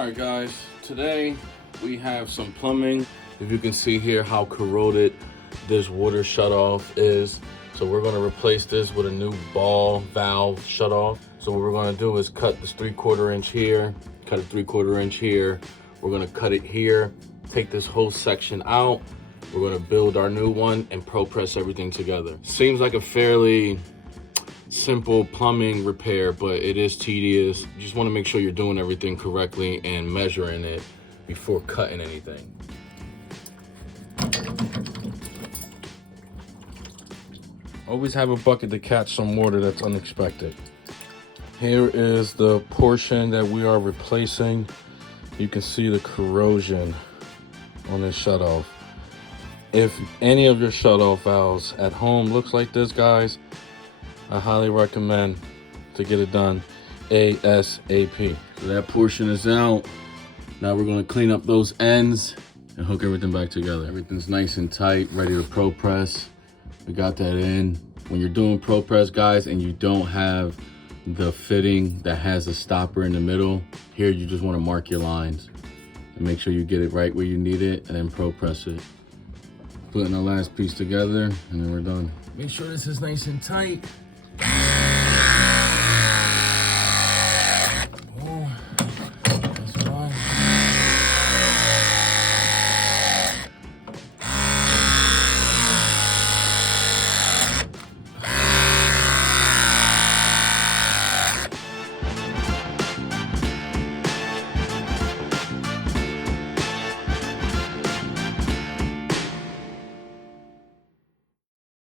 Alright guys, today we have some plumbing. If you can see here how corroded this water shutoff is. So we're going to replace this with a new ball valve shutoff. So what we're going to do is cut this 3/4 inch here, cut a 3/4 inch here. We're going to cut it here, take this whole section out. We're going to build our new one and pro press everything together. Seems like a fairly simple plumbing repair, but it is tedious. You just want to make sure you're doing everything correctly and measuring it before cutting anything. Always have a bucket to catch some water that's unexpected. Here is the portion that we are replacing. You can see the corrosion on this shutoff. If any of your shutoff valves at home looks like this, guys, I highly recommend to get it done ASAP. So that portion is out. Now we're going to clean up those ends and hook everything back together. Everything's nice and tight, ready to pro press. We got that in. When you're doing pro press, guys, and you don't have the fitting that has a stopper in the middle, here you just want to mark your lines and make sure you get it right where you need it, and then pro press it. Putting the last piece together, and then we're done. Make sure this is nice and tight.